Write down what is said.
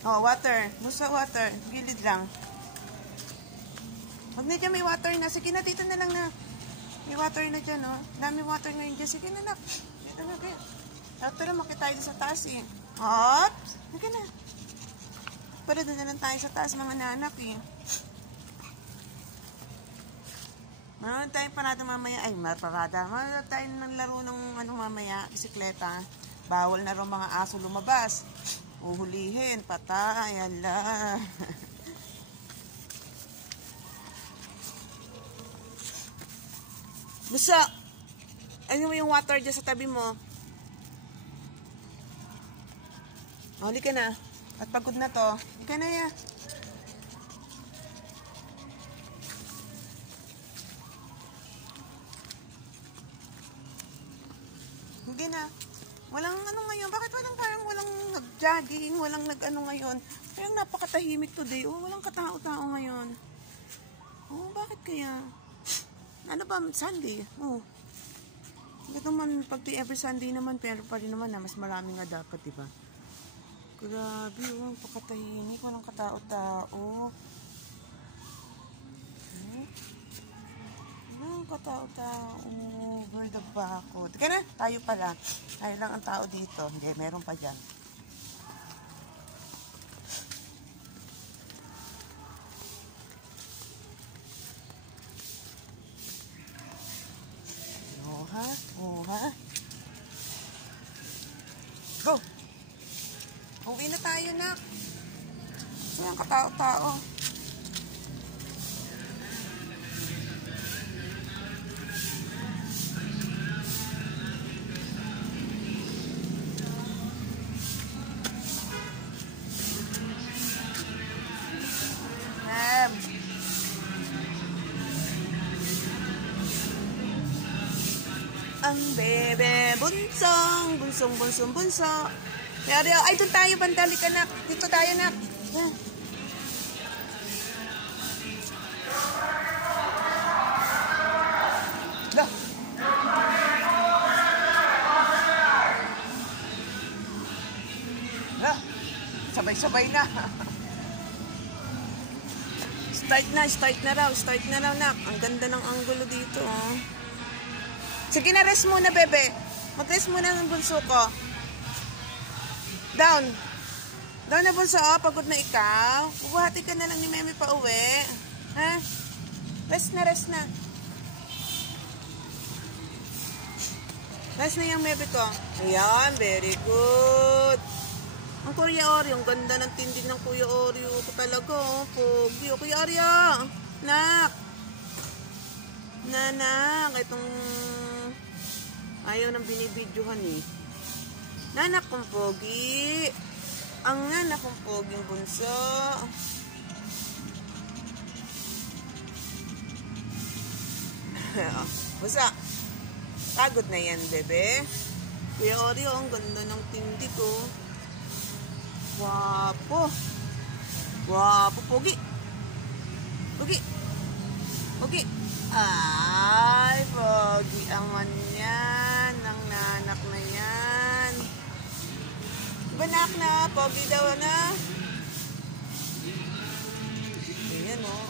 Oh, water. Gusto water. Gilid lang. Huwag na dyan, may water na. Sige na, dito na lang na. May water na dyan, oh. Dami water ngayon dyan. Sige na, nak. Dito na, kaya. Tara, makita tayo sa taas, eh. Oops! Sige na. Pero doon na lang tayo sa taas, mga nanak, eh. Manood tayo parada mamaya. Ay, parada. Manood tayo ng laro ng mamaya. Bisikleta. Bawal na rin mga aso lumabas. Uhulihin. Patay. Ala. Gusto. Ano mo yung water dyan sa tabi mo? Huli ka na. At pagod na to. Huli ka na yan. Hindi na. Walang ano ngayon. Bakit parang walang nag-jogging, walang nag-ano ngayon? Parang napakatahimik today. Oh, walang katao-tao ngayon. Oh, bakit kaya? Ano ba? Sunday? Oh. Ito naman, pag every Sunday naman, pero pa rin naman na mas marami nga dapat, diba? Grabe, oh. Pakatahimik. Walang katao-tao. Katao-tao, bird of bakod. Kaya na, tayo pala. Tayo lang ang tao dito. Hindi, meron pa dyan. Oha, oha. Go! Uwi na tayo, nak. Ayan, katao-tao. Ang bebe, bunso. Ay, doon tayo, bandali ka, nak. Dito tayo, nak. Yan. Sabay-sabay na. Start na raw, nak. Ang ganda ng angulo dito, oh. Sige na, rest muna, bebe. Mag-rest muna ng bunso ko. Down na, bunso, oh. Pagod na ikaw. Bubuhati ka na lang ni Meme pa uwi. Ha? Rest na. Rest na yung bebe ko. Ayan, very good. Ang Kuya Oreo, ang ganda ng tindig ng Kuya Oreo ko talaga, oh. Pogi, oh, Kuya Oreo. Nak, itong ayaw nang binibidyohan, eh. Nanak kong pogi. Ang nanak kong poging bunso. Busa. Pagod na yan, bebe. Kuya Oreo, ang ganda ng tindig, oh. Guwapo. Pogi. Ay, pogi ang yan. Ang nanak na yan. Diba, nak na? Pogi daw na. Ayan, oh.